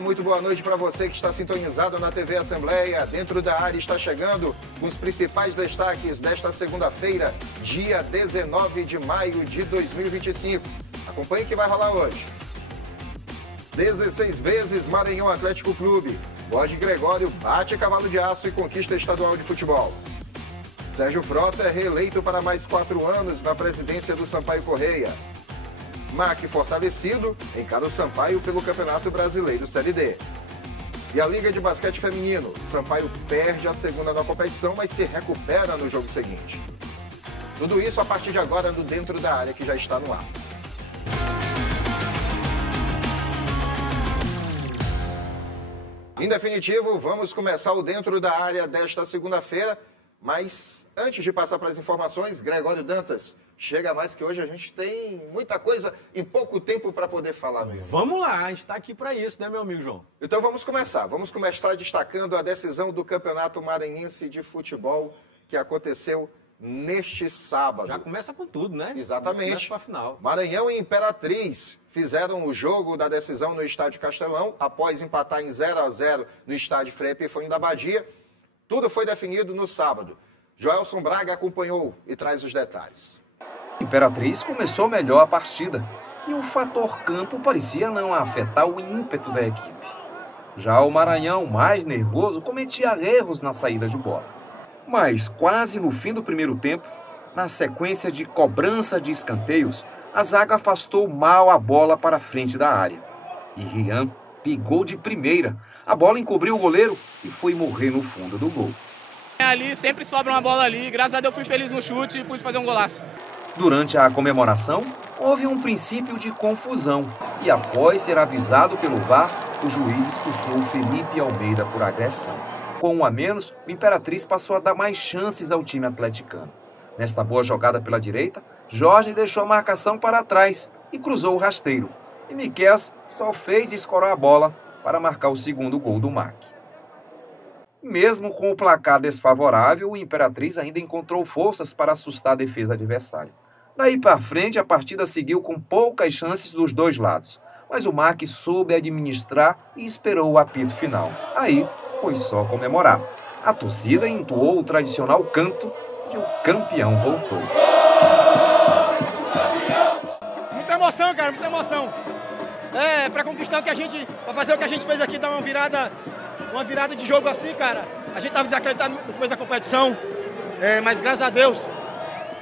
muito boa noite para você que está sintonizado na TV Assembleia. Dentro da área está chegando os principais destaques desta segunda-feira, dia 19 de maio de 2025. Acompanhe o que vai rolar hoje. 16 vezes Maranhão Atlético Clube. Borges Gregório bate cavalo de aço e conquista estadual de futebol. Sérgio Frota é reeleito para mais 4 anos na presidência do Sampaio Correia. MAC fortalecido encara o Sampaio pelo Campeonato Brasileiro Série D. E a Liga de Basquete Feminino, Sampaio perde a segunda na competição, mas se recupera no jogo seguinte. Tudo isso a partir de agora no Dentro da Área, que já está no ar. Em definitivo, vamos começar o Dentro da Área desta segunda-feira, mas antes de passar para as informações, Gregório Dantas, chega mais que hoje a gente tem muita coisa em pouco tempo para poder falar, meu irmão. Vamos lá, a gente está aqui para isso, né, meu amigo João? Então vamos começar. Vamos começar destacando a decisão do Campeonato Maranhense de Futebol que aconteceu neste sábado. Já começa com tudo, né? Exatamente. Começa para a final. Maranhão e Imperatriz fizeram o jogo da decisão no Estádio Castelão, após empatar em 0-0 no Estádio Frei Epifânio da Badia. Tudo foi definido no sábado. Joelson Braga acompanhou e traz os detalhes. Imperatriz começou melhor a partida e o fator campo parecia não afetar o ímpeto da equipe. Já o Maranhão, mais nervoso, cometia erros na saída de bola. Mas quase no fim do primeiro tempo, na sequência de cobrança de escanteios, a zaga afastou mal a bola para a frente da área. E Rian pegou de primeira. A bola encobriu o goleiro e foi morrer no fundo do gol. Ali sempre sobra uma bola ali. Graças a Deus fui feliz no chute e pude fazer um golaço. Durante a comemoração, houve um princípio de confusão e após ser avisado pelo VAR, o juiz expulsou Felipe Almeida por agressão. Com 1 a menos, o Imperatriz passou a dar mais chances ao time atleticano. Nesta boa jogada pela direita, Jorge deixou a marcação para trás e cruzou o rasteiro. E Miqueias só fez escorar a bola para marcar o segundo gol do MAC. Mesmo com o placar desfavorável, o Imperatriz ainda encontrou forças para assustar a defesa adversária. Daí para frente, a partida seguiu com poucas chances dos dois lados, mas o MAC soube administrar e esperou o apito final. Aí foi só comemorar. A torcida entoou o tradicional canto de o campeão voltou. Muita emoção, cara, muita emoção. Para conquistar o que a gente, para fazer o que a gente fez aqui, dar uma virada de jogo assim, cara. A gente tava desacreditado no começo da competição, mas graças a Deus,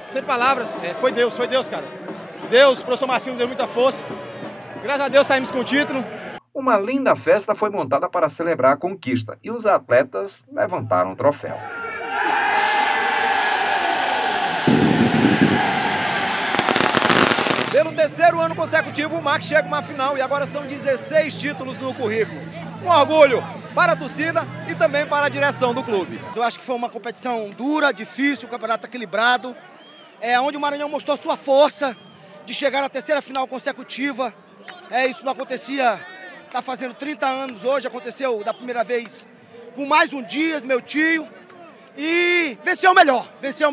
sem palavras, foi Deus, cara. Deus, o professor Marcinho deu muita força. Graças a Deus saímos com o título. Uma linda festa foi montada para celebrar a conquista e os atletas levantaram o troféu. Pelo 3º ano consecutivo, o MAC chega a uma final e agora são 16 títulos no currículo. Um orgulho para a torcida e também para a direção do clube. Eu acho que foi uma competição dura, difícil, um campeonato equilibrado, onde o Maranhão mostrou sua força de chegar na 3ª final consecutiva. Isso não acontecia, está fazendo 30 anos hoje, aconteceu da primeira vez com mais um Dias, meu tio, e venceu o melhor, venceu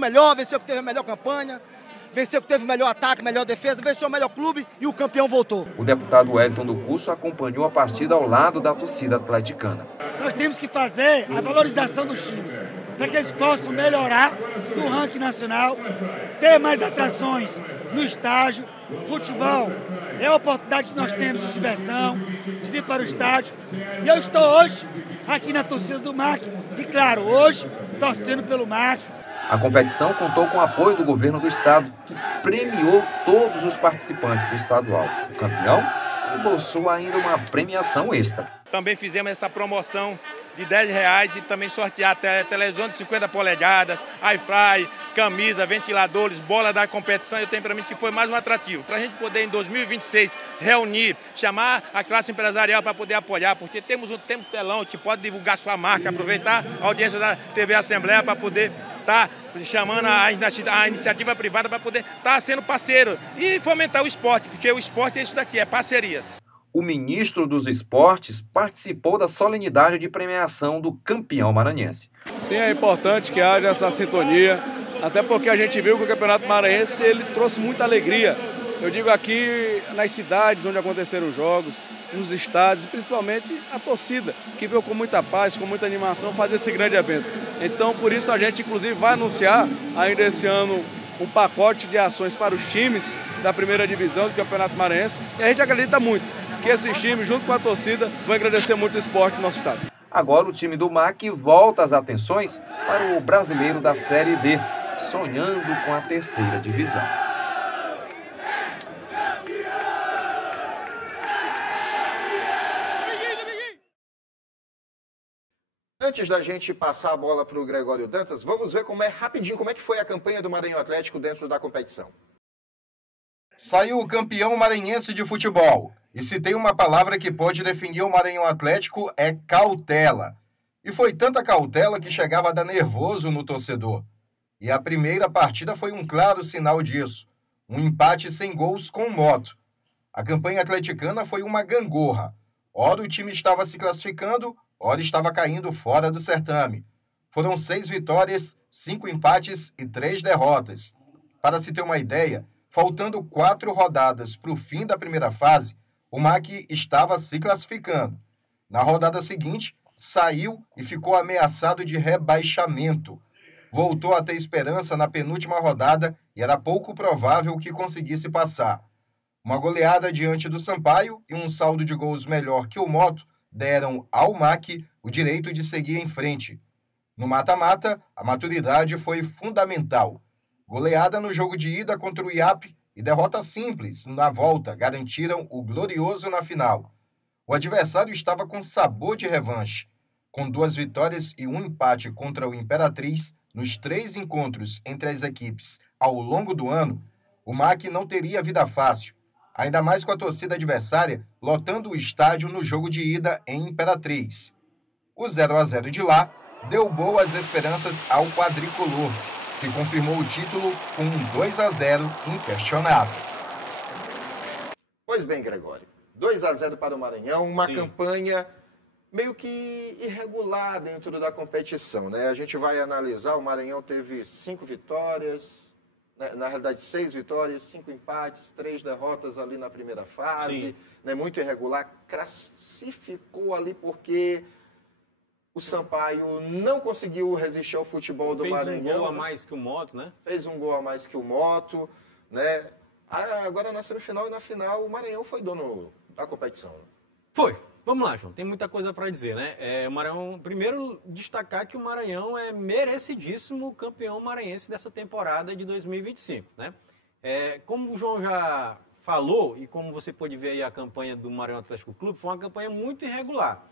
que teve a melhor campanha, venceu que teve o melhor ataque, melhor defesa, venceu o melhor clube e o campeão voltou. O deputado Wellington do Curso acompanhou a partida ao lado da torcida atleticana. Nós temos que fazer a valorização dos times, para que eles possam melhorar no ranking nacional, ter mais atrações no estádio. Futebol é a oportunidade que nós temos de diversão, de ir para o estádio. E eu estou hoje aqui na torcida do MAC e, claro, hoje torcendo pelo MAC. A competição contou com o apoio do governo do estado, que premiou todos os participantes do estadual. O campeão embolsou ainda uma premiação extra. Também fizemos essa promoção de R$10 e também sortear televisão de 50 polegadas, airfry, camisa, ventiladores, bola da competição. Eu tenho para mim que foi mais um atrativo. Para a gente poder em 2026 reunir, chamar a classe empresarial para poder apoiar, porque temos um tempo telão que pode divulgar sua marca, aproveitar a audiência da TV Assembleia para poder estar chamando a iniciativa privada para poder estar sendo parceiro e fomentar o esporte, porque o esporte é isso daqui, é parcerias. O ministro dos Esportes participou da solenidade de premiação do campeão maranhense. Sim, é importante que haja essa sintonia, até porque a gente viu que o Campeonato Maranhense ele trouxe muita alegria. Eu digo aqui nas cidades onde aconteceram os jogos, nos estádios, e principalmente a torcida, que veio com muita paz, com muita animação fazer esse grande evento. Então, por isso a gente, inclusive, vai anunciar ainda esse ano um pacote de ações para os times da primeira divisão do Campeonato Maranhense, e a gente acredita muito que esses times, junto com a torcida, vão agradecer muito o esporte no nosso estado. Agora o time do MAC volta as atenções para o brasileiro da Série D, sonhando com a terceira divisão. Antes da gente passar a bola para o Gregório Dantas, vamos ver rapidinho como é que foi a campanha do Maranhão Atlético dentro da competição. Saiu o campeão maranhense de futebol. E se tem uma palavra que pode definir o Maranhão Atlético é cautela. E foi tanta cautela que chegava a dar nervoso no torcedor. E a primeira partida foi um claro sinal disso. Um empate sem gols com Moto. A campanha atleticana foi uma gangorra. Ora o time estava se classificando, ora estava caindo fora do certame. Foram 6 vitórias, 5 empates e 3 derrotas. Para se ter uma ideia, faltando 4 rodadas para o fim da primeira fase, o MAC estava se classificando. Na rodada seguinte, saiu e ficou ameaçado de rebaixamento. Voltou a ter esperança na penúltima rodada e era pouco provável que conseguisse passar. Uma goleada diante do Sampaio e um saldo de gols melhor que o Moto deram ao MAC o direito de seguir em frente. No mata-mata, a maturidade foi fundamental. Goleada no jogo de ida contra o IAP e derrota simples na volta garantiram o glorioso na final. O adversário estava com sabor de revanche. Com 2 vitórias e 1 empate contra o Imperatriz, nos 3 encontros entre as equipes ao longo do ano, o MAC não teria vida fácil, ainda mais com a torcida adversária lotando o estádio no jogo de ida em Imperatriz. O 0-0 de lá deu boas esperanças ao quadricolor, que confirmou o título com um 2-0 inquestionável. Pois bem, Gregório, 2-0 para o Maranhão, uma campanha meio que irregular dentro da competição, né? A gente vai analisar, o Maranhão teve 5 vitórias, né? Na realidade 6 vitórias, 5 empates, 3 derrotas ali na primeira fase, né? Muito irregular, classificou ali porque o Sampaio não conseguiu resistir ao futebol do Maranhão. Fez um gol a mais que o Moto, né? Fez um gol a mais que o Moto, né? Agora na semifinal e na final o Maranhão foi dono da competição. Foi. Vamos lá, João. Tem muita coisa para dizer, né? O Maranhão, primeiro, destacar que o Maranhão é merecidíssimo campeão maranhense dessa temporada de 2025, né? Como o João já falou, e como você pôde ver aí a campanha do Maranhão Atlético Clube, foi uma campanha muito irregular.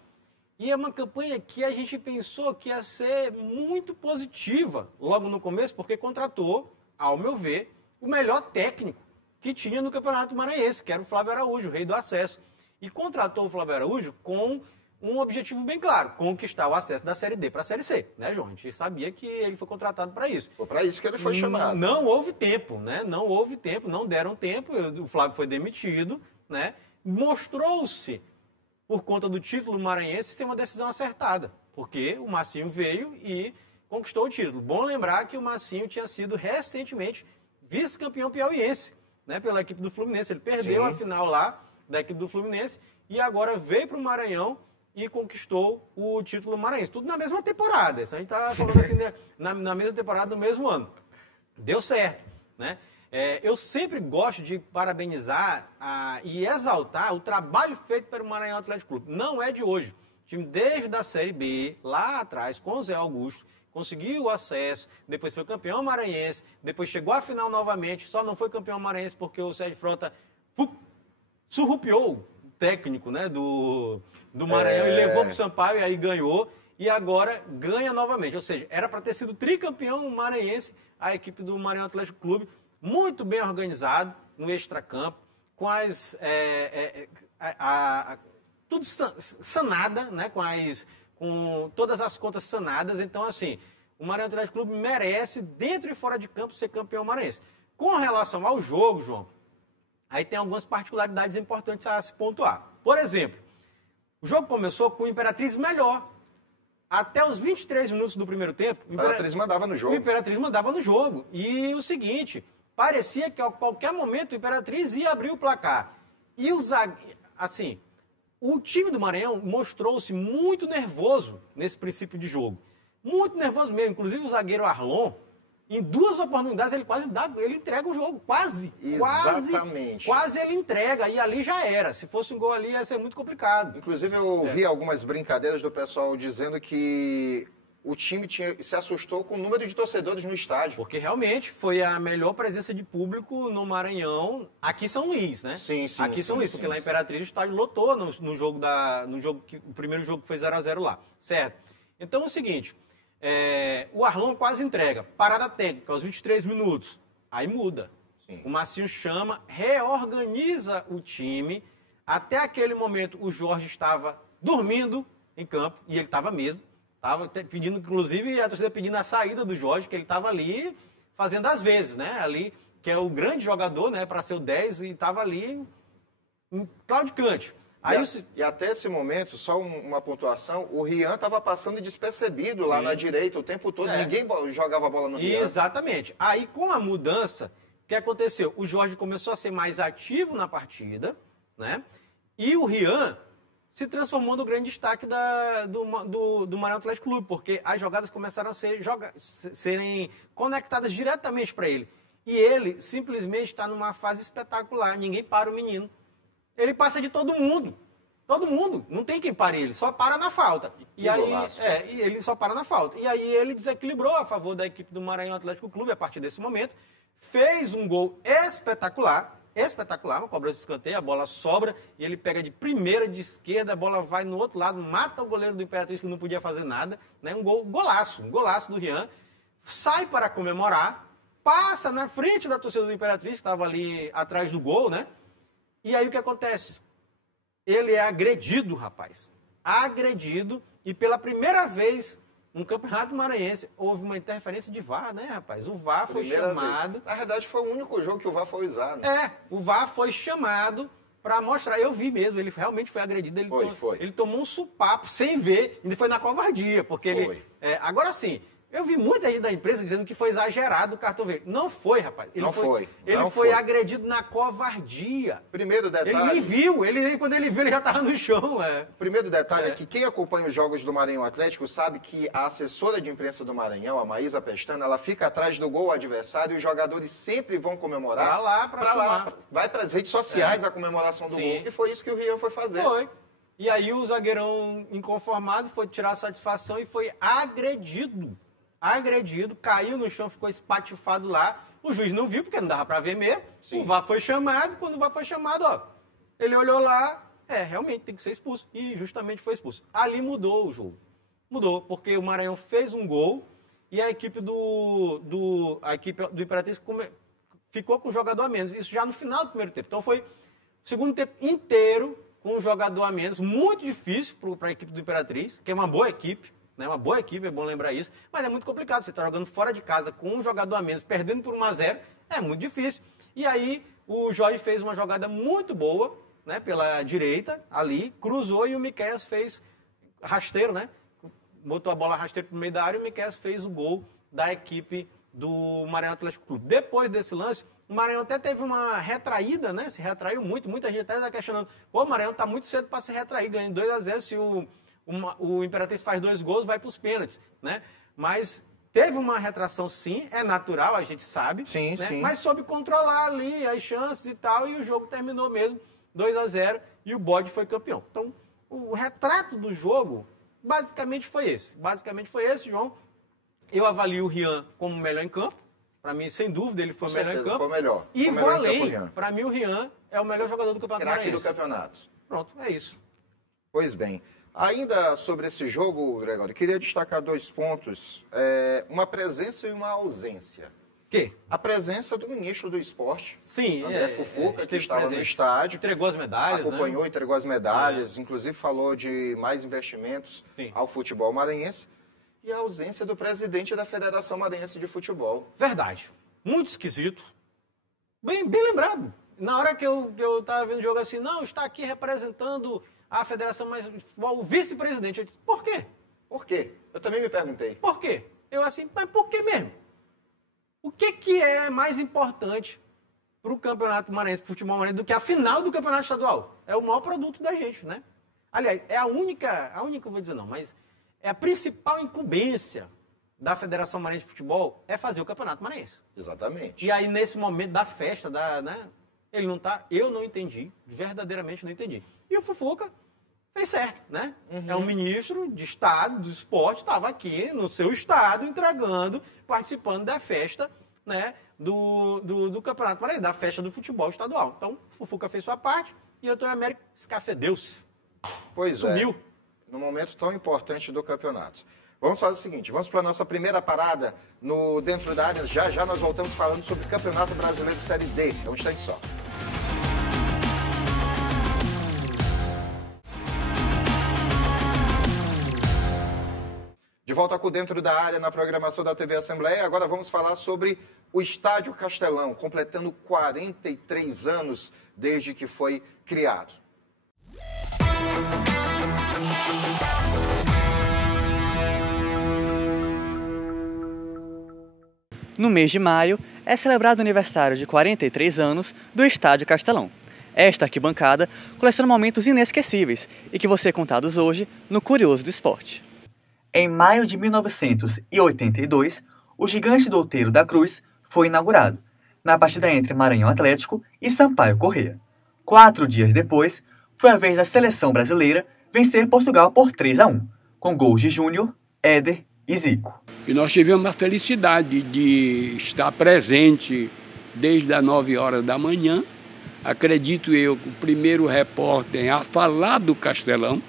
E é uma campanha que a gente pensou que ia ser muito positiva logo no começo, porque contratou, ao meu ver, o melhor técnico que tinha no Campeonato Maranhense, que era o Flávio Araújo, o rei do acesso. E contratou o Flávio Araújo com um objetivo bem claro, conquistar o acesso da Série D para a Série C, né, João? A gente sabia que ele foi contratado para isso. Foi para isso que ele foi chamado. Não houve tempo, né? Não houve tempo, não deram tempo, o Flávio foi demitido, né? Mostrou-se, por conta do título maranhense, ser uma decisão acertada, porque o Massinho veio e conquistou o título. Bom lembrar que o Massinho tinha sido recentemente vice-campeão piauiense, né, pela equipe do Fluminense. Ele perdeu a final lá da equipe do Fluminense e agora veio para o Maranhão e conquistou o título maranhense. Tudo na mesma temporada. Isso a gente está falando assim, na mesma temporada do mesmo ano. Deu certo, né? Eu sempre gosto de parabenizar e exaltar o trabalho feito pelo Maranhão Atlético Clube. Não é de hoje. O time desde a Série B, lá atrás, com o Zé Augusto, conseguiu o acesso, depois foi campeão maranhense, depois chegou à final novamente, só não foi campeão maranhense porque o Sérgio Frota surrupiou o técnico, né, do Maranhão e levou para o Sampaio e aí ganhou. E agora ganha novamente. Ou seja, era para ter sido tricampeão maranhense a equipe do Maranhão Atlético Clube, muito bem organizado no extracampo, com tudo sanada, né? Com todas as contas sanadas. Então, assim, o Maranhão Atlético Clube merece, dentro e fora de campo, ser campeão maranhense. Com relação ao jogo, João, aí tem algumas particularidades importantes a se pontuar. Por exemplo, o jogo começou com o Imperatriz melhor. Até os 23 minutos do primeiro tempo, o Imperatriz mandava no jogo. O Imperatriz mandava no jogo. E o seguinte, parecia que a qualquer momento o Imperatriz ia abrir o placar. E o time do Maranhão mostrou-se muito nervoso nesse princípio de jogo. Muito nervoso mesmo. Inclusive o zagueiro Arlon, em 2 oportunidades, ele entrega o jogo. Quase. Exatamente. Quase ele entrega. E ali já era. Se fosse um gol ali, ia ser muito complicado. Inclusive, eu ouvi algumas brincadeiras do pessoal dizendo que o time se assustou com o número de torcedores no estádio. Porque realmente foi a melhor presença de público no Maranhão, aqui em São Luís, né? Sim, sim. Aqui em São Luís, porque lá em Imperatriz o estádio lotou o primeiro jogo que foi 0x0 lá, certo? Então é o seguinte, o Arlon quase entrega, parada técnica aos 23 minutos, aí muda. Sim. O Marcinho chama, reorganiza o time, até aquele momento o Jorge estava dormindo em campo, e ele estava mesmo. Estava pedindo, inclusive, a torcida pedindo a saída do Jorge, que ele estava ali fazendo as vezes, né? Ali, que é o grande jogador, né? Para ser o 10, e estava ali claudicante. E até esse momento, só uma pontuação, o Rian estava passando despercebido lá na direita o tempo todo, ninguém jogava a bola no Rian. Exatamente. Aí, com a mudança, o que aconteceu? O Jorge começou a ser mais ativo na partida, né? E o Rian se transformou no grande destaque do Maranhão Atlético Clube, porque as jogadas começaram a serem conectadas diretamente para ele. E ele simplesmente está numa fase espetacular, ninguém para o menino. Ele passa de todo mundo, não tem quem pare ele, só para na falta. E ele só para na falta. E aí ele desequilibrou a favor da equipe do Maranhão Atlético Clube a partir desse momento, fez um gol espetacular, uma cobrança de escanteio, a bola sobra e ele pega de primeira, de esquerda, a bola vai no outro lado, mata o goleiro do Imperatriz que não podia fazer nada, né? Um golaço do Rian, sai para comemorar, passa na frente da torcida do Imperatriz, que estava ali atrás do gol, né? E aí o que acontece? Ele é agredido, rapaz. Agredido, e pela primeira vez no Campeonato Maranhense houve uma interferência de VAR, né, rapaz? O VAR foi chamado. Na verdade, foi o único jogo que o VAR foi usado. Né? O VAR foi chamado para mostrar. Eu vi mesmo, ele realmente foi agredido. Ele tomou um supapo sem ver, ainda foi na covardia, porque ele. Agora sim. Eu vi muita gente da empresa dizendo que foi exagerado o cartão verde. Não foi, rapaz. Ele foi agredido na covardia. Primeiro detalhe... Ele nem viu. Quando ele viu, ele já estava no chão. Primeiro detalhe é que quem acompanha os jogos do Maranhão Atlético sabe que a assessora de imprensa do Maranhão, a Maísa Pestana, ela fica atrás do gol adversário e os jogadores sempre vão comemorar. Pra lá. Vai para as redes sociais a comemoração do gol. E foi isso que o Rian foi fazer. Foi. E aí o zagueirão inconformado foi tirar satisfação e foi agredido, caiu no chão, ficou espatifado lá. O juiz não viu, porque não dava para ver mesmo. Sim. O VAR foi chamado, quando o VAR foi chamado, ele olhou lá, realmente tem que ser expulso. E justamente foi expulso. Ali mudou o jogo. Mudou, porque o Maranhão fez um gol e a equipe do Imperatriz ficou com o jogador a menos. Isso já no final do primeiro tempo. Então foi o segundo tempo inteiro com o jogador a menos. Muito difícil para a equipe do Imperatriz, que é uma boa equipe. Né? Uma boa equipe, é bom lembrar isso, mas é muito complicado. Você está jogando fora de casa com um jogador a menos, perdendo por 1-0, é muito difícil. E aí o Jorge fez uma jogada muito boa, né, pela direita, ali, cruzou e o Miqueias fez rasteiro, né? Botou a bola rasteiro para o meio da área e o Miqueias fez o gol da equipe do Maranhão Atlético Clube. Depois desse lance, o Maranhão até teve uma retraída, né? Se retraiu muito, muita gente até está questionando. O Maranhão está muito cedo para se retrair, ganhando 2-0 se o Imperatriz faz 2 gols, vai para os pênaltis, né? Mas teve uma retração, sim, é natural, a gente sabe. Sim, né? sim. Mas soube controlar ali as chances e tal, e o jogo terminou mesmo 2-0 e o Bode foi campeão. Então, o retrato do jogo basicamente foi esse. João. Eu avalio o Rian como o melhor em campo. Para mim, sem dúvida, ele foi o melhor em campo. Foi melhor. E vou além. Para mim, o Rian é o melhor jogador do Campeonato Maranhense. Maranhense. Do campeonato. Pronto, é isso. Pois bem. Ainda sobre esse jogo, Gregório, queria destacar 2 pontos. Uma presença e uma ausência. Que? A presença do ministro do esporte, sim, André Fufuca, que estava no estádio. Entregou as medalhas, acompanhou, né? Entregou as medalhas, inclusive falou de mais investimentos ao futebol maranhense. E a ausência do presidente da Federação Maranhense de Futebol. Verdade. Muito esquisito. Bem lembrado. Na hora que eu estava vendo o jogo assim, não, está aqui representando a Federação Maranhense de Futebol, o vice-presidente. Eu disse, por quê? Por quê? Eu também me perguntei. Por quê? Eu assim, mas por que mesmo? O que é mais importante para o Campeonato Maranhense, para o futebol maranhense, do que a final do Campeonato Estadual? É o maior produto da gente, né? Aliás, é a única, eu vou dizer não, mas é a principal incumbência da Federação Maranhense de Futebol é fazer o Campeonato Maranhense. Exatamente. E aí, nesse momento da festa, né, ele não tá, eu não entendi, verdadeiramente não entendi. E o Fufuca fez certo, né? É um ministro de Estado, do esporte, estava aqui no seu estado, entregando, participando da festa, né, do Campeonato Maranhense, da festa do futebol estadual. Então, o Fufuca fez sua parte e o Antônio Américo escafedeu-se. Pois Sumiu. é. No momento tão importante do campeonato. Vamos fazer o seguinte, vamos para a nossa primeira parada no Dentro da Área. Já já nós voltamos falando sobre o Campeonato Brasileiro Série D. É um instante só. De volta com o Dentro da Área na programação da TV Assembleia. Agora vamos falar sobre o Estádio Castelão, completando 43 anos desde que foi criado. No mês de maio, é celebrado o aniversário de 43 anos do Estádio Castelão. Esta arquibancada coleciona momentos inesquecíveis e que vão ser contados hoje no Curioso do Esporte. Em maio de 1982, o gigante do Outeiro da Cruz foi inaugurado, na partida entre Maranhão Atlético e Sampaio Corrêa. 4 dias depois, foi a vez da seleção brasileira vencer Portugal por 3-1, com gols de Júnior, Éder e Zico. E nós tivemos a felicidade de estar presente desde as 9 horas da manhã. Acredito eu que o primeiro repórter a falar do Castelão.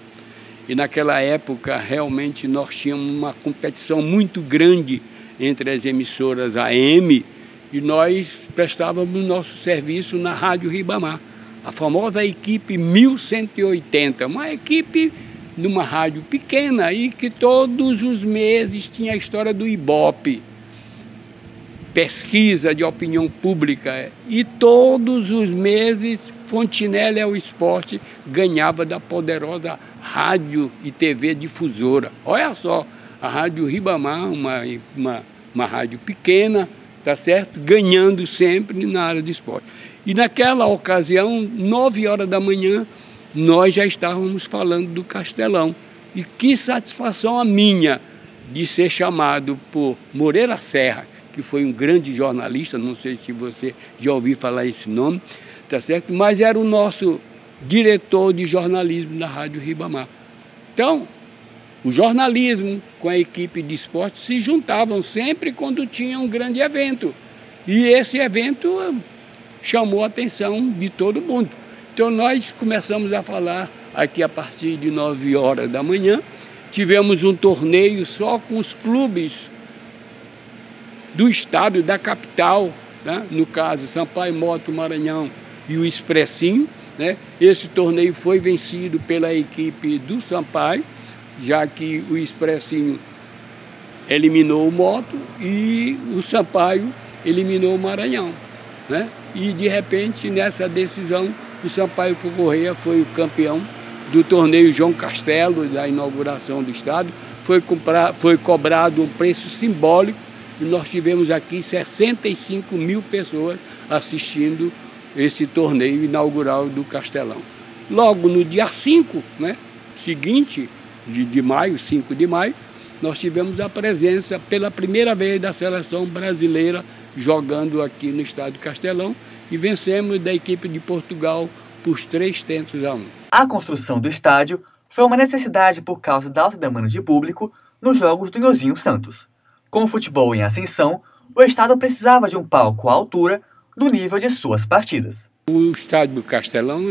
E naquela época realmente nós tínhamos uma competição muito grande entre as emissoras AM e nós prestávamos nosso serviço na Rádio Ribamar. A famosa equipe 1180, uma equipe numa rádio pequena e que todos os meses tinha a história do Ibope, pesquisa de opinião pública, e todos os meses Fontinelli ao Esporte ganhava da poderosa rádio e TV difusora. Olha só, a Rádio Ribamar, uma rádio pequena, tá certo? Ganhando sempre na área de esporte. E naquela ocasião, 9 horas da manhã, nós já estávamos falando do Castelão. E que satisfação a minha de ser chamado por Moreira Serra, que foi um grande jornalista, não sei se você já ouviu falar esse nome, tá certo? Mas era o nosso diretor de jornalismo da Rádio Ribamar. Então, o jornalismo com a equipe de esporte se juntavam sempre quando tinha um grande evento. E esse evento chamou a atenção de todo mundo. Então, nós começamos a falar aqui a partir de 9 horas da manhã. Tivemos um torneio só com os clubes do estado, da capital, né? No caso, Sampaio, Moto, Maranhão e o Expressinho, né? Esse torneio foi vencido pela equipe do Sampaio, já que o Expressinho eliminou o Moto e o Sampaio eliminou o Maranhão, né? E, de repente, nessa decisão, o Sampaio Corrêa foi o campeão do torneio João Castelo, da inauguração do estádio. Foi cobrado um preço simbólico e nós tivemos aqui 65 mil pessoas assistindo esse torneio inaugural do Castelão. Logo no dia 5, né, seguinte de maio, 5 de maio, nós tivemos a presença pela primeira vez da seleção brasileira jogando aqui no estádio Castelão e vencemos da equipe de Portugal por 3-1. A construção do estádio foi uma necessidade por causa da alta demanda de público nos jogos do Nhozinho Santos. Com o futebol em ascensão, o estado precisava de um palco à altura do nível de suas partidas. O estádio do Castelão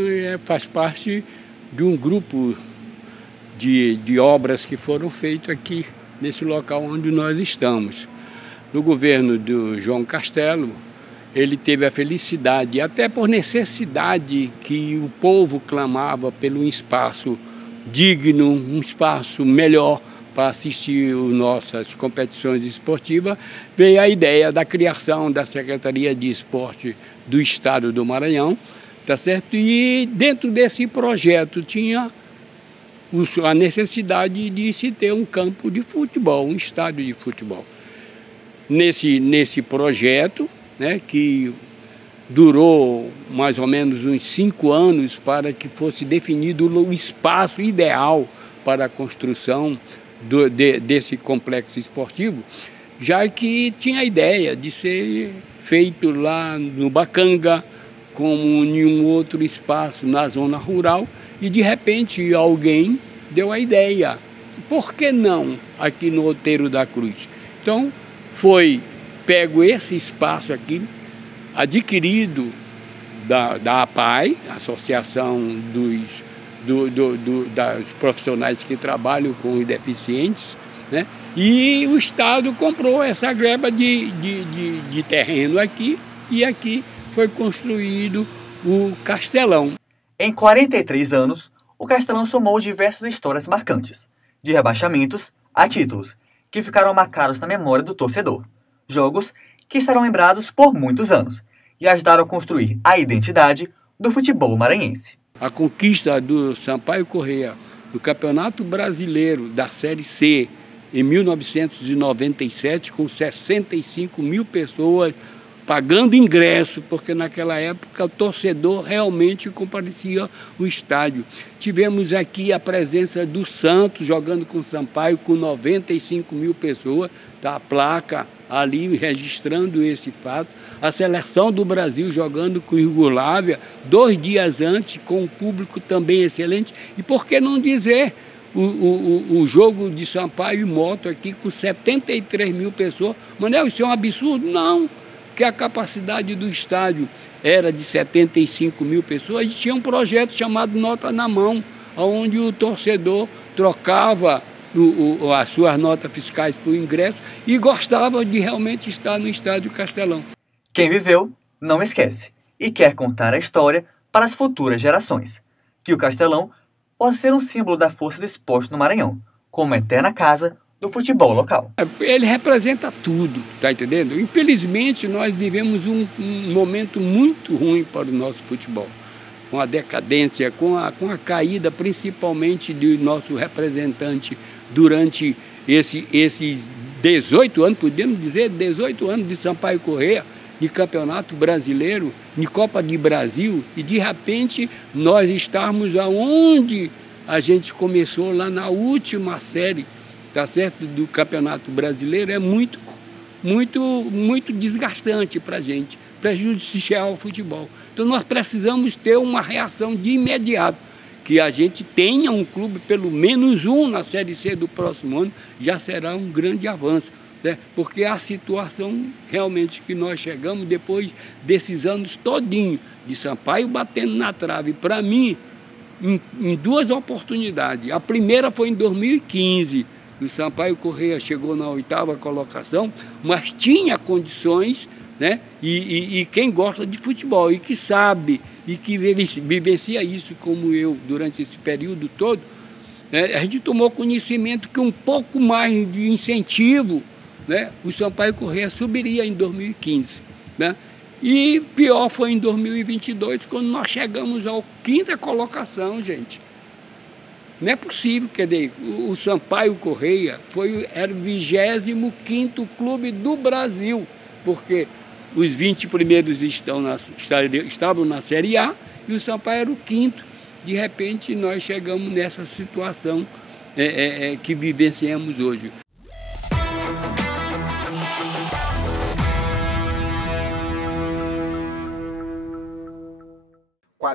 faz parte de um grupo de obras que foram feitas aqui, nesse local onde nós estamos. No governo do João Castelo, ele teve a felicidade, até por necessidade que o povo clamava pelo um espaço digno, um espaço melhor para assistir às nossas competições esportivas, veio a ideia da criação da Secretaria de Esporte do Estado do Maranhão, tá certo? E dentro desse projeto tinha a necessidade de se ter um campo de futebol, um estádio de futebol. Nesse projeto, né, que durou mais ou menos uns 5 anos para que fosse definido o espaço ideal para a construção desse complexo esportivo, já que tinha a ideia de ser feito lá no Bacanga, como nenhum outro espaço na zona rural, e de repente alguém deu a ideia, por que não aqui no Outeiro da Cruz? Então foi pego esse espaço aqui, adquirido da APAI, Associação dos profissionais que trabalham com os deficientes, né? E o Estado comprou essa gleba de terreno aqui, e aqui foi construído o Castelão. Em 43 anos, o Castelão somou diversas histórias marcantes, de rebaixamentos a títulos, que ficaram marcados na memória do torcedor. Jogos que serão lembrados por muitos anos e ajudaram a construir a identidade do futebol maranhense. A conquista do Sampaio Corrêa do Campeonato Brasileiro da Série C em 1997, com 65 mil pessoas pagando ingresso, porque naquela época o torcedor realmente comparecia ao estádio. Tivemos aqui a presença do Santos jogando com o Sampaio, com 95 mil pessoas, tá a placa ali registrando esse fato. A seleção do Brasil jogando com o Iugoslávia 2 dias antes, com um público também excelente. E por que não dizer o jogo de Sampaio e Moto aqui com 73 mil pessoas? Manel, isso é um absurdo? Não, porque a capacidade do estádio era de 75 mil pessoas. E tinha um projeto chamado Nota na Mão, onde o torcedor trocava as suas notas fiscais por ingresso e gostava de realmente estar no Estádio Castelão. Quem viveu, não esquece, e quer contar a história para as futuras gerações. Que o Castelão possa ser um símbolo da força do esporte no Maranhão, como eterna casa do futebol local. Ele representa tudo, tá entendendo? Infelizmente, nós vivemos um momento muito ruim para o nosso futebol, com a decadência, com a caída principalmente do nosso representante durante esses 18 anos, podemos dizer 18 anos de Sampaio Corrêa, de Campeonato Brasileiro, de Copa de Brasil, e de repente nós estamos aonde a gente começou lá na última série, tá certo, do Campeonato Brasileiro. É muito desgastante para a gente, prejudicial ao futebol. Então nós precisamos ter uma reação de imediato, que a gente tenha um clube, pelo menos um na Série C do próximo ano, já será um grande avanço, né? Porque a situação realmente que nós chegamos depois desses anos todinho de Sampaio batendo na trave, para mim, em 2 oportunidades. A primeira foi em 2015, o Sampaio Corrêa chegou na 8ª colocação, mas tinha condições, né? E quem gosta de futebol e que sabe e que vivencia isso como eu durante esse período todo, né? A gente tomou conhecimento que um pouco mais de incentivo, né? O Sampaio Corrêa subiria em 2015, né? E pior foi em 2022, quando nós chegamos à 5ª colocação, gente. Não é possível, quer dizer, o Sampaio Corrêa era o 25º clube do Brasil, porque os 20 primeiros estavam na Série A e o Sampaio era o 5º. De repente, nós chegamos nessa situação que vivenciamos hoje.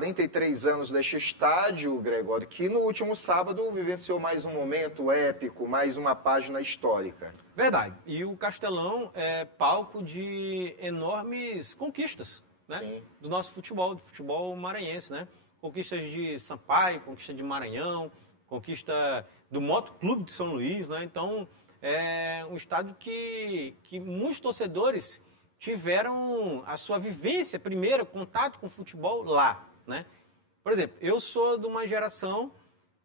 Há 43 anos deste estádio, Gregório, que no último sábado vivenciou mais um momento épico, mais uma página histórica. Verdade. E o Castelão é palco de enormes conquistas, né? Sim. Do nosso futebol, do futebol maranhense, né? Conquistas de Sampaio, conquista de Maranhão, conquista do Moto Clube de São Luís, né? Então, é um estádio que muitos torcedores tiveram a sua vivência, primeiro, contato com o futebol lá, né? Por exemplo, eu sou de uma geração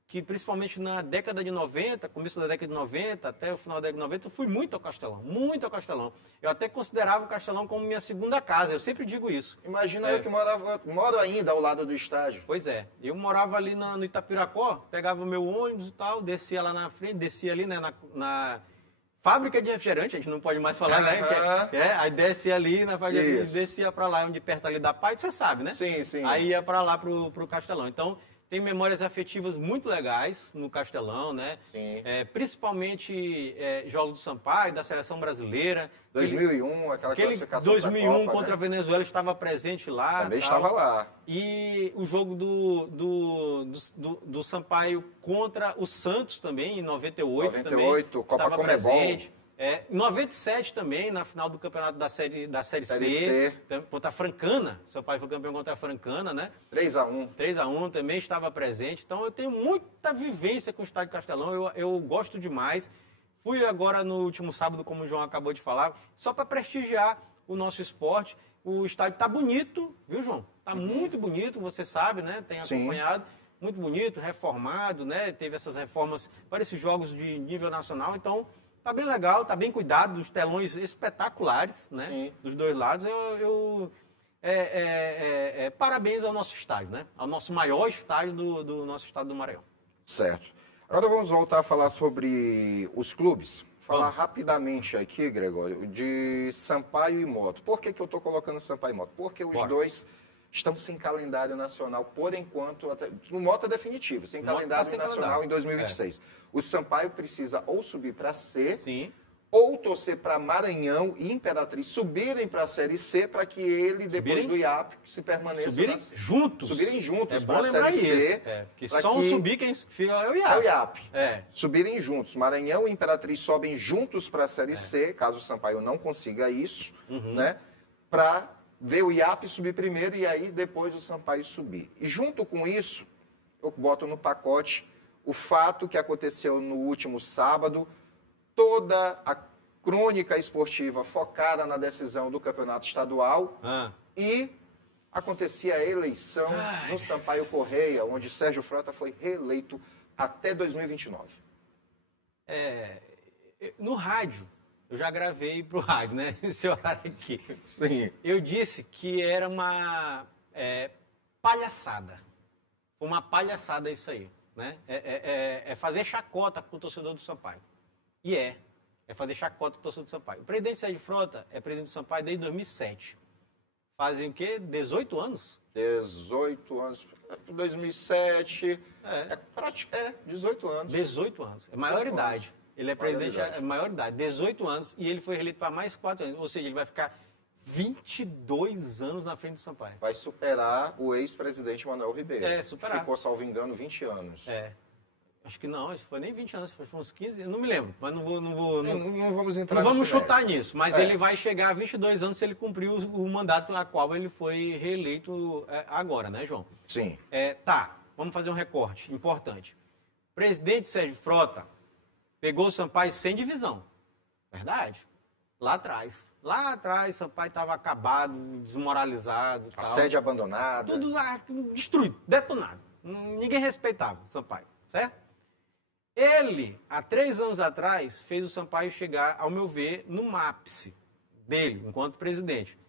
que, principalmente na década de 90, começo da década de 90, até o final da década de 90, eu fui muito ao Castelão, muito ao Castelão. Eu até considerava o Castelão como minha segunda casa, eu sempre digo isso. Imagina eu que moro ainda ao lado do estádio. Pois é, eu morava ali no Itapiracó, pegava o meu ônibus e tal, descia lá na frente, descia ali, né, fábrica de refrigerante, a gente não pode mais falar, né? Aí desce ali na fábrica, descia para lá, onde perto ali da Pai, você sabe, né? Sim. Aí ia para lá pro Castelão. Então, tem memórias afetivas muito legais no Castelão, né? Sim. Principalmente jogos do Sampaio, da Seleção Brasileira. 2001, aquela classificação 2001 pra Copa, contra a Venezuela, estava presente lá. Também estava lá. E o jogo do Sampaio contra o Santos também, em 98. 98, também, Copa Comebol. Em 97 também, na final do campeonato da Série C, contra a Francana. O Sampaio foi campeão contra a Francana, né? 3-1. 3-1 também estava presente. Então eu tenho muita vivência com o Estádio Castelão, eu gosto demais. Fui agora no último sábado, como o João acabou de falar, só para prestigiar o nosso esporte. O estádio está bonito, viu, João? Está muito bonito, você sabe, né? Tem acompanhado. Muito bonito, reformado, né? Teve essas reformas para esses jogos de nível nacional. Então, tá bem legal, tá bem cuidado, os telões espetaculares, né? Dos dois lados. Parabéns ao nosso estádio, né? Ao nosso maior estádio do nosso estado do Maranhão. Certo. Agora vamos voltar a falar sobre os clubes. Falar rapidamente aqui, Gregório, de Sampaio e Moto. Por que eu estou colocando Sampaio e Moto? Porque os dois estão sem calendário nacional, por enquanto. O Moto é definitivo, sem calendário nacional em 2026. O Sampaio precisa ou subir para C, ou torcer para Maranhão e Imperatriz subirem para a Série C, para que ele, depois do IAP, se permaneça... Subirem juntos. Subirem juntos para a Série C. Porque só subir quem fica é o IAP. É o IAP. Subirem juntos. Maranhão e Imperatriz sobem juntos para a Série C, caso o Sampaio não consiga isso, né? Para ver o IAP subir primeiro e aí depois o Sampaio subir. E junto com isso, eu boto no pacote o fato que aconteceu no último sábado, toda a crônica esportiva focada na decisão do campeonato estadual e acontecia a eleição no Sampaio Correia, onde Sérgio Frota foi reeleito até 2029. No rádio, eu já gravei pro rádio, né? Esse horário aqui. Sim. Eu disse que era uma palhaçada. Foi uma palhaçada isso aí, né? É fazer chacota com o torcedor do Sampaio. E é fazer chacota com o torcedor do Sampaio. O presidente Sérgio Frota é presidente do Sampaio desde 2007. Fazem o quê? 18 anos? 18 anos. 2007. 18 anos. 18 anos. É maioridade. Ele é presidente, é maioridade. 18 anos e ele foi reeleito para mais 4 anos. Ou seja, ele vai ficar 22 anos na frente do Sampaio. Vai superar o ex-presidente Manuel Ribeiro. Superar. Ficou, salvo engano, 20 anos. Acho que não, isso foi nem 20 anos, foi uns 15, eu não me lembro, mas não vamos entrar não vamos chutar nisso, mas ele vai chegar a 22 anos se ele cumprir o mandato a qual ele foi reeleito agora, né, João? Sim. Vamos fazer um recorte importante. O presidente Sérgio Frota pegou o Sampaio sem divisão, verdade? Lá atrás, Sampaio estava acabado, desmoralizado. A sede abandonada. Tudo lá destruído, detonado. Ninguém respeitava o Sampaio, certo? Ele, há 3 anos atrás, fez o Sampaio chegar, ao meu ver, no ápice dele, enquanto presidente.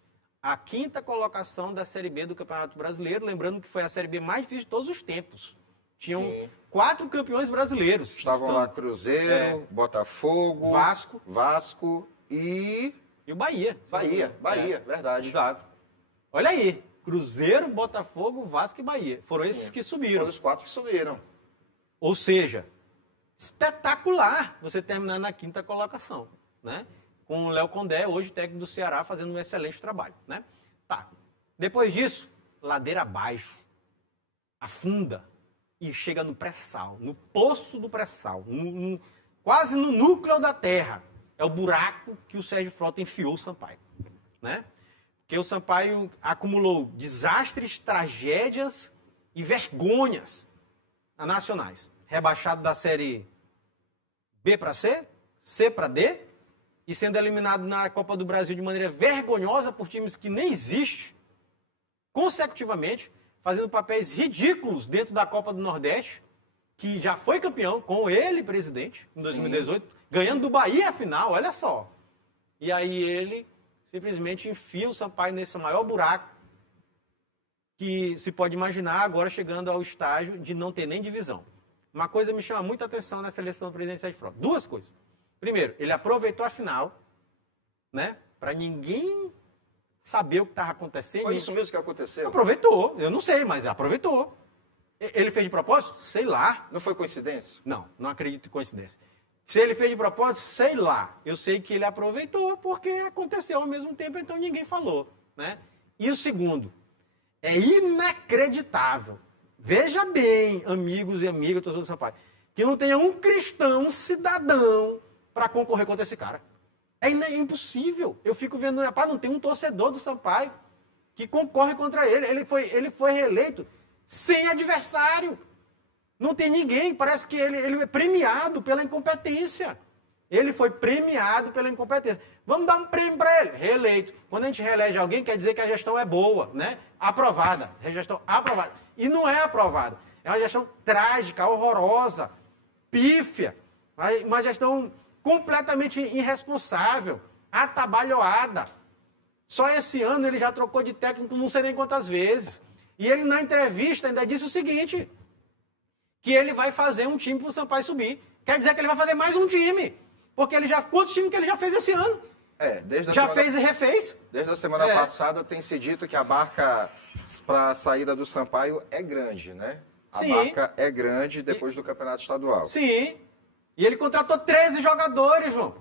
A 5ª colocação da Série B do Campeonato Brasileiro, lembrando que foi a Série B mais difícil de todos os tempos. Tinham 4 campeões brasileiros. Estavam lá Cruzeiro, Botafogo, Vasco e o Bahia. Bahia, verdade. Exato. Olha aí, Cruzeiro, Botafogo, Vasco e Bahia. Foram esses que subiram. Foram os 4 que subiram. Ou seja, espetacular você terminar na 5ª colocação, né? Com o Léo Condé, hoje técnico do Ceará, fazendo um excelente trabalho, né? Depois disso, ladeira abaixo, afunda e chega no pré-sal, no poço do pré-sal, quase no núcleo da terra. É o buraco que o Sérgio Frota enfiou o Sampaio, né? Porque o Sampaio acumulou desastres, tragédias e vergonhas nacionais. Rebaixado da Série B para C, C para D, e sendo eliminado na Copa do Brasil de maneira vergonhosa por times que nem existem, consecutivamente, fazendo papéis ridículos dentro da Copa do Nordeste, que já foi campeão com ele, presidente, em 2018, ganhando do Bahia a final, olha só. E aí ele simplesmente enfia o Sampaio nesse maior buraco que se pode imaginar, agora chegando ao estágio de não ter nem divisão. Uma coisa me chama muita atenção nessa eleição do presidente Sérgio Frota. 2 coisas. Primeiro, ele aproveitou a final, né? Para ninguém saber o que estava acontecendo. Foi isso mesmo que aconteceu? Aproveitou. Eu não sei, mas aproveitou. Ele fez de propósito? Sei lá. Não foi coincidência? Não acredito em coincidência. Se ele fez de propósito, sei lá. Eu sei que ele aproveitou porque aconteceu ao mesmo tempo, então ninguém falou, né? E o segundo, é inacreditável. Veja bem, amigos e amigas, torcedor do Sampaio, que não tenha um cristão, um cidadão, para concorrer contra esse cara. É impossível. Eu fico vendo, rapaz, não tem um torcedor do Sampaio que concorre contra ele. Ele foi reeleito sem adversário. Não tem ninguém. Parece que ele é premiado pela incompetência. Ele foi premiado pela incompetência. Vamos dar um prêmio para ele. Reeleito. Quando a gente reelege alguém, quer dizer que a gestão é boa, né? Aprovada. A gestão aprovada. E não é aprovada. É uma gestão trágica, horrorosa, pífia. Uma gestão completamente irresponsável, atabalhoada. Só esse ano ele já trocou de técnico não sei nem quantas vezes. E ele, na entrevista, ainda disse o seguinte, que ele vai fazer um time para o Sampaio subir. Quer dizer que ele vai fazer mais um time. Porque ele já... Quantos times que ele já fez esse ano? Desde a já semana, fez e refez? Desde a semana passada tem se dito que a barca para a saída do Sampaio é grande, né? A barca é grande depois do Campeonato Estadual. Sim. E ele contratou 13 jogadores, João.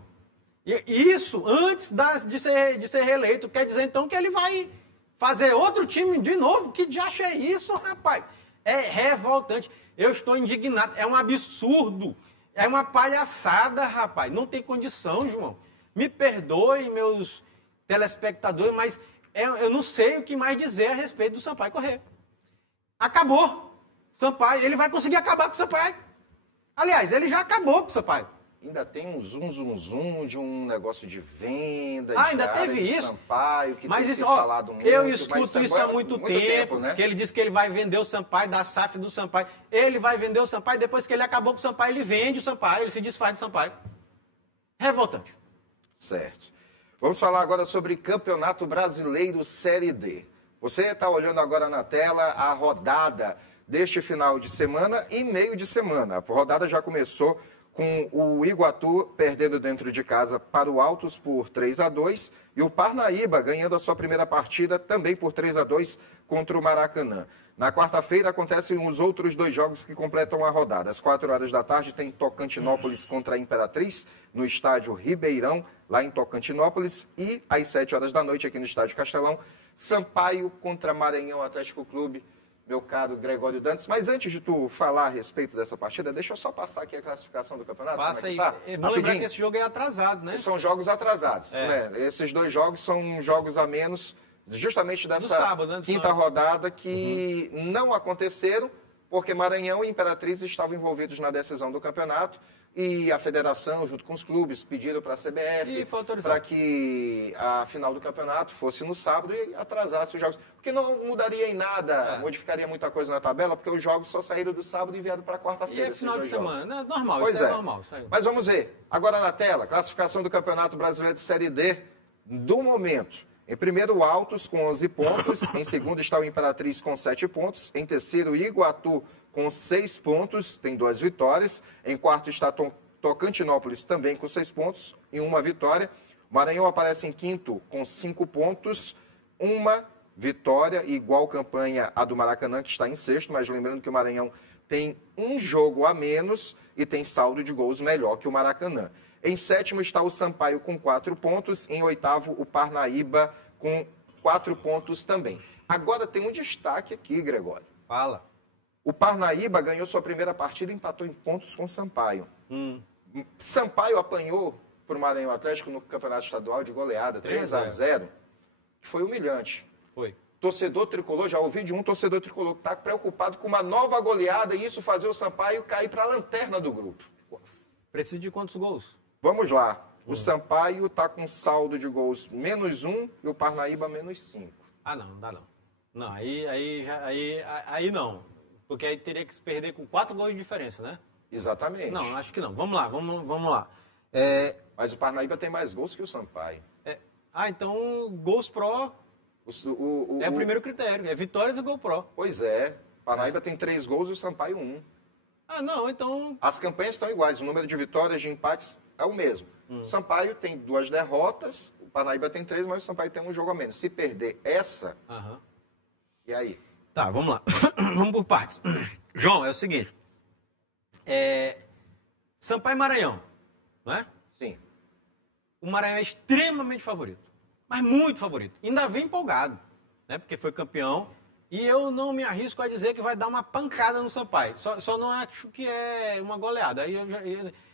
E isso antes de ser reeleito. Quer dizer, então, que ele vai fazer outro time de novo? Que diacho é isso, rapaz? É revoltante. Eu estou indignado. É um absurdo. É uma palhaçada, rapaz. Não tem condição, João. Me perdoe, meus telespectadores, mas eu não sei o que mais dizer a respeito do Sampaio Corrêa. Acabou. Sampaio, ele vai conseguir acabar com o Sampaio. Aliás, ele já acabou com o Sampaio. Ainda tem um zum de um negócio de venda, ainda teve isso. Sampaio, que mas tem isso, se falado muito. Eu escuto isso há muito tempo, né? Que ele disse que ele vai vender o Sampaio, da SAF do Sampaio. Ele vai vender o Sampaio, depois que ele acabou com o Sampaio, ele vende o Sampaio, ele se desfaz do Sampaio. Revoltante. Certo. Vamos falar agora sobre Campeonato Brasileiro Série D. Você está olhando agora na tela a rodada deste final de semana e meio de semana. A rodada já começou com o Iguatu perdendo dentro de casa para o Altos por 3-2 e o Parnaíba ganhando a sua primeira partida também por 3-2 contra o Maracanã. Na quarta-feira acontecem os outros dois jogos que completam a rodada. Às 4 horas da tarde tem Tocantinópolis contra a Imperatriz no estádio Ribeirão, lá em Tocantinópolis, e às 7 horas da noite aqui no estádio Castelão, Sampaio contra Maranhão Atlético Clube. Meu caro Gregório Dantas, mas antes de tu falar a respeito dessa partida, deixa eu só passar aqui a classificação do campeonato. Passa aí. Vamos lembrar que esse jogo é atrasado, né? São jogos atrasados, né? Esses dois jogos são jogos a menos, justamente dessa sábado, né? Quinta rodada, que não aconteceram, porque Maranhão e Imperatriz estavam envolvidos na decisão do campeonato, e a federação, junto com os clubes, pediram para a CBF para que a final do campeonato fosse no sábado e atrasasse os jogos. Porque não mudaria em nada, modificaria muita coisa na tabela, porque os jogos só saíram do sábado e vieram para quarta-feira. E é final de semana, normal, pois isso é normal. Isso aí. Mas vamos ver, agora na tela, classificação do Campeonato Brasileiro de Série D do momento. Em primeiro, o Altos com 11 pontos, em segundo está o Imperatriz com 7 pontos, em terceiro, o Iguatu com 6 pontos, tem 2 vitórias. Em quarto está Tocantinópolis também com 6 pontos e 1 vitória. O Maranhão aparece em quinto com 5 pontos, 1 vitória, igual campanha a do Maracanã, que está em sexto, mas lembrando que o Maranhão tem um jogo a menos e tem saldo de gols melhor que o Maracanã. Em sétimo está o Sampaio com 4 pontos, em oitavo o Parnaíba com 4 pontos também. Agora tem um destaque aqui, Gregório. Fala. O Parnaíba ganhou sua primeira partida e empatou em pontos com o Sampaio. Sampaio apanhou para o Maranhão Atlético no Campeonato Estadual de goleada, 3-0, que foi humilhante. Foi. Torcedor tricolor, já ouvi de um torcedor tricolor que está preocupado com uma nova goleada e isso fazer o Sampaio cair para a lanterna do grupo. Precisa de quantos gols? Vamos lá. O Sampaio está com saldo de gols -1 e o Parnaíba -5. Ah, não dá não. Não, aí não. Porque aí teria que se perder com 4 gols de diferença, né? Exatamente. Não, acho que não. Vamos lá. Mas o Parnaíba tem mais gols que o Sampaio. Então gols pró é o primeiro critério. É vitórias e gol pró. Pois é. O Parnaíba tem 3 gols e o Sampaio 1. Ah, não, então... As campanhas estão iguais. O número de vitórias, de empates é o mesmo. O Sampaio tem 2 derrotas, o Parnaíba tem 3, mas o Sampaio tem um jogo a menos. Se perder essa, e aí? Tá, vamos lá. Vamos por partes. João, é o seguinte. Sampaio e Maranhão, não é? Sim. O Maranhão é extremamente favorito, mas muito favorito. Ainda vem empolgado, né? Porque foi campeão. E eu não me arrisco a dizer que vai dar uma pancada no Sampaio. Só não acho que é uma goleada. Aí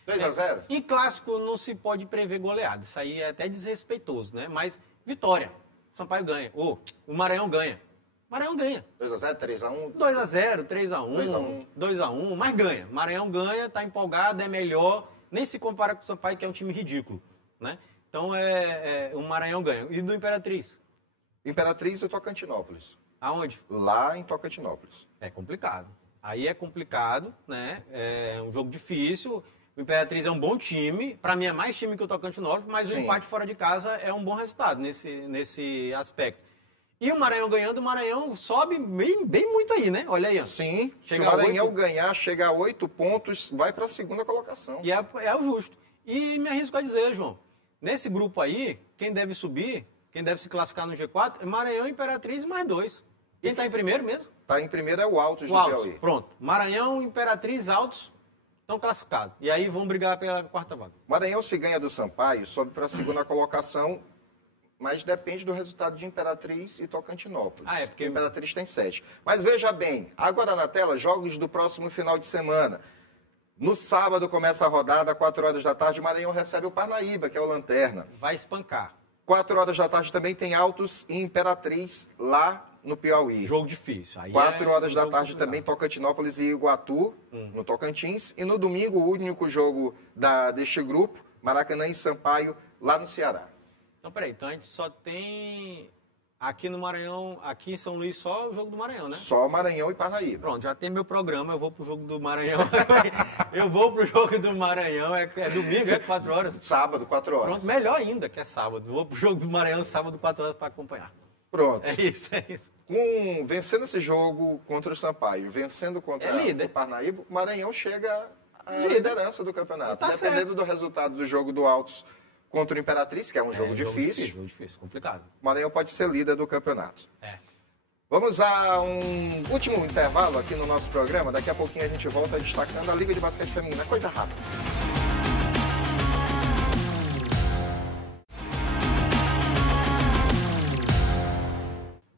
2-0? Em clássico não se pode prever goleada. Isso aí é até desrespeitoso, né? Mas vitória. O Sampaio ganha. O Maranhão ganha. O Maranhão ganha. 2-0, 3-1? 2-0, 3-1, 2-1, mas ganha. Maranhão ganha, tá empolgado, é melhor. Nem se compara com o Sampaio, que é um time ridículo, né? Então, o Maranhão ganha. E do Imperatriz? Imperatriz e Tocantinópolis. Aonde? Lá em Tocantinópolis. É complicado. Aí é complicado, né? É um jogo difícil. O Imperatriz é um bom time. Para mim é mais time que o Tocantinópolis, mas o empate fora de casa é um bom resultado nesse aspecto. E o Maranhão ganhando, o Maranhão sobe bem muito aí, né? Olha aí. Ó. Sim, chega se o Maranhão ganhar, chega a 8 pontos, vai para a 2ª colocação. E é o justo. E me arrisco a dizer, João, nesse grupo aí, quem deve subir, quem deve se classificar no G4 é Maranhão, Imperatriz e mais 2. Quem está em primeiro mesmo? Está em primeiro é o Altos do Altos, Piauí. Pronto. Maranhão, Imperatriz, Altos estão classificados. E aí vão brigar pela 4ª vaga. Maranhão, se ganha do Sampaio, sobe para a 2ª colocação, mas depende do resultado de Imperatriz e Tocantinópolis. Porque Imperatriz tem 7. Mas veja bem, agora na tela, jogos do próximo final de semana. No sábado começa a rodada, 4 horas da tarde, Maranhão recebe o Parnaíba, que é o Lanterna. Vai espancar. 4 horas da tarde também tem Altos e Imperatriz lá no Piauí. Jogo difícil. Aí 4 horas da tarde também Tocantinópolis e Iguatu, no Tocantins. E no domingo, o único jogo deste grupo, Maracanã e Sampaio, lá no Ceará. Então, peraí. Então a gente só tem aqui no Maranhão, aqui em São Luís, só o jogo do Maranhão, né? Só Maranhão e Parnaíba. Pronto, já tem meu programa, eu vou pro jogo do Maranhão. Eu vou pro jogo do Maranhão, é domingo, 4 horas? Sábado, 4 horas. Pronto, melhor ainda que é sábado. Vou pro jogo do Maranhão sábado, 4 horas para acompanhar. Pronto. É isso. Vencendo esse jogo contra o Sampaio, vencendo contra o Parnaíba, o Maranhão chega à liderança do campeonato. Tá dependendo do resultado do jogo do Altos contra o Imperatriz, que é um jogo difícil. Jogo difícil, complicado. O Maranhão pode ser líder do campeonato. Vamos a um último intervalo aqui no nosso programa. Daqui a pouquinho a gente volta destacando a Liga de Basquete Feminina. Coisa rápida.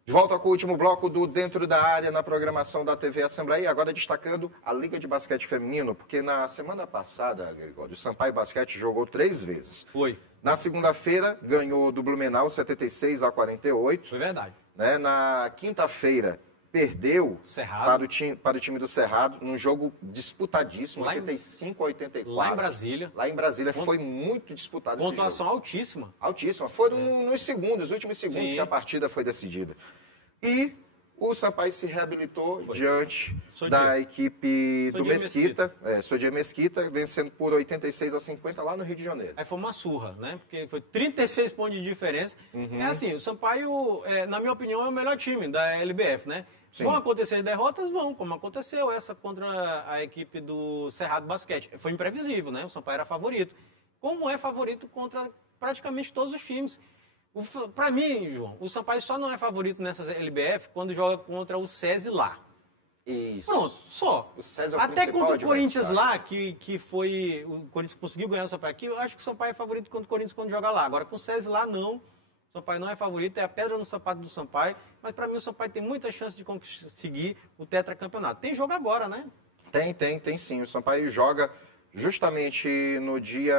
De volta com o último bloco do Dentro da Área na programação da TV Assembleia, agora destacando a Liga de Basquete Feminino, porque na semana passada, Gregório, o Sampaio Basquete jogou 3 vezes. Foi. Na segunda-feira, ganhou do Blumenau 76-48. Foi verdade. Né? Na quinta-feira, perdeu para o time do Cerrado, num jogo disputadíssimo, 85-84. Lá em Brasília. Lá em Brasília foi muito disputado esse jogo. Pontuação altíssima. Altíssima. Foram nos últimos segundos que a partida foi decidida. E o Sampaio se reabilitou diante da equipe do Mesquita. Sodier Mesquita, vencendo por 86-50 lá no Rio de Janeiro. Aí foi uma surra, né? Porque foi 36 pontos de diferença. É assim, o Sampaio, na minha opinião, é o melhor time da LBF, né? Sim. Vão acontecer derrotas? Vão, como aconteceu essa contra a equipe do Cerrado Basquete. Foi imprevisível, né? O Sampaio era favorito. Como é favorito contra praticamente todos os times. Para mim, João, o Sampaio só não é favorito nessa LBF quando joga contra o SESI lá. Isso. Pronto, só. O SESI é o até contra o Corinthians adversário. lá, que foi... O Corinthians conseguiu ganhar o Sampaio aqui, eu acho que o Sampaio é favorito contra o Corinthians quando joga lá. Agora, com o SESI lá, não. O Sampaio não é favorito, é a pedra no sapato do Sampaio. Mas, para mim, o Sampaio tem muita chance de conseguir o tetracampeonato. Tem jogo agora, né? Tem sim. O Sampaio joga justamente no dia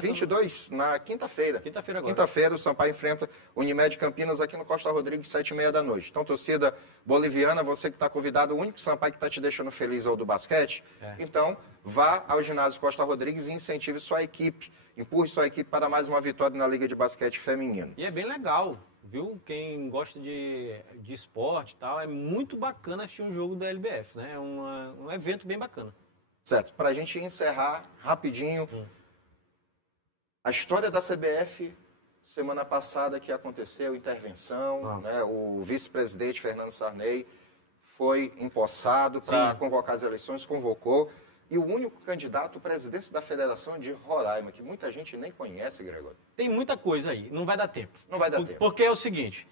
22, na quinta-feira. Quinta-feira agora. Quinta-feira, o Sampaio enfrenta o Unimed Campinas aqui no Costa Rodrigues, 7h30 da noite. Então, torcida boliviana, você que está convidado, o único Sampaio que está te deixando feliz é o do basquete. Então, vá ao ginásio Costa Rodrigues e incentive sua equipe. Empurre sua equipe para mais uma vitória na Liga de Basquete Feminino. E é bem legal, viu? Quem gosta de esporte e tal, é muito bacana assistir um jogo da LBF, né? É um evento bem bacana. Certo. Para a gente encerrar rapidinho, a história da CBF, semana passada que aconteceu, intervenção, né? O vice-presidente Fernando Sarney foi empossado para convocar as eleições, convocou. e o único candidato à presidência da Federação de Roraima, que muita gente nem conhece, Gregório. Tem muita coisa aí, não vai dar tempo. Não vai dar tempo. Porque é o seguinte,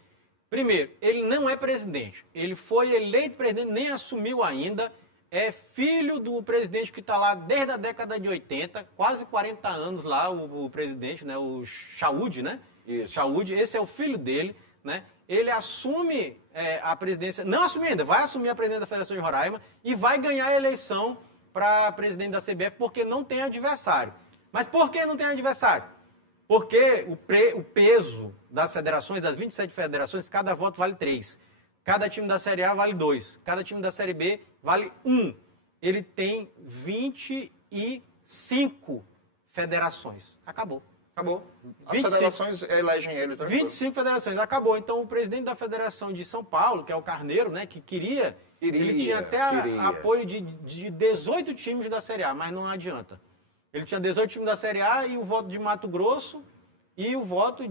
primeiro, ele não é presidente, ele foi eleito presidente, nem assumiu ainda, é filho do presidente que está lá desde a década de 80, quase 40 anos lá, o presidente, né, o Chaúde, né? Isso. Chaúde, esse é o filho dele, né? Ele assume a presidência, não assumiu ainda, vai assumir a presidência da Federação de Roraima e vai ganhar a eleição para presidente da CBF porque não tem adversário. Mas por que não tem adversário? Porque o peso das federações, das 27 federações, cada voto vale 3. Cada time da Série A vale 2. Cada time da Série B vale 1. Ele tem 25 federações. Acabou. Acabou. As 25. federações elegem ele também. 25 federações. Acabou. Então, o presidente da Federação de São Paulo, que é o Carneiro, né, que ele tinha até apoio de 18 times da Série A, mas não adianta. Ele tinha 18 times da Série A e o voto de Mato Grosso e o voto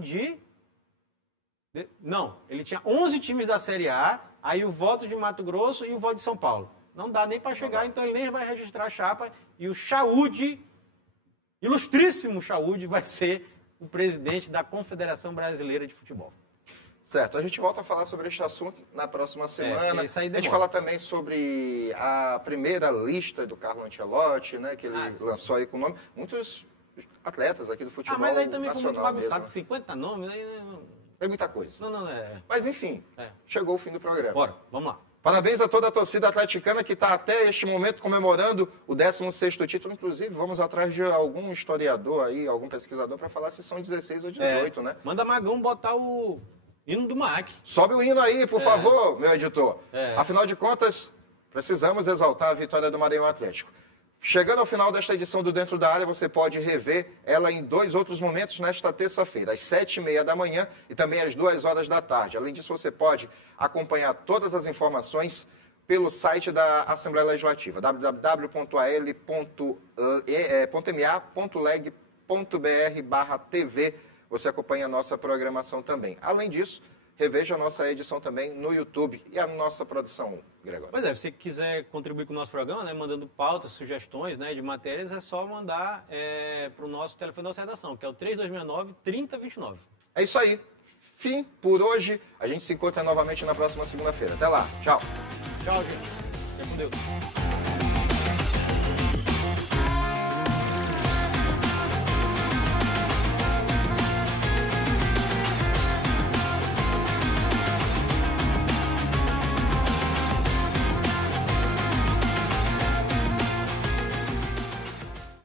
Não, ele tinha 11 times da Série A, aí o voto de Mato Grosso e o voto de São Paulo. Não dá nem para chegar, então ele nem vai registrar a chapa. E o Chaúde, ilustríssimo Chaúde, vai ser o presidente da Confederação Brasileira de Futebol. Certo, a gente volta a falar sobre este assunto na próxima semana. Isso aí a gente fala também sobre a primeira lista do Carlo Ancelotti, né, que ele lançou aí com o nome. Muitos atletas aqui do futebol mas aí também foi muito nacional bagunçado, mesmo. 50 nomes, aí... Tem muita coisa. Não. Mas enfim, chegou o fim do programa. Bora, vamos lá. Parabéns a toda a torcida atleticana que está até este momento comemorando o 16º título. Inclusive, vamos atrás de algum historiador aí, algum pesquisador, para falar se são 16 ou 18, né? Manda Magão botar o hino do MAC. Sobe o hino aí, por favor, meu editor. Afinal de contas, precisamos exaltar a vitória do Maranhão Atlético. Chegando ao final desta edição do Dentro da Área, você pode rever ela em 2 outros momentos nesta terça-feira, às 7h30 da manhã e também às 2 horas da tarde. Além disso, você pode acompanhar todas as informações pelo site da Assembleia Legislativa, www.ma.leg.br/TV. Você acompanha a nossa programação também. Além disso, reveja a nossa edição também no YouTube e a nossa produção, Gregório. Pois é, se você quiser contribuir com o nosso programa, né, mandando pautas, sugestões, né, de matérias, é só mandar para o nosso telefone da nossa redação, que é o 3269-3029. É isso aí. Fim por hoje. A gente se encontra novamente na próxima segunda-feira. Até lá. Tchau. Tchau, gente. Fique com Deus.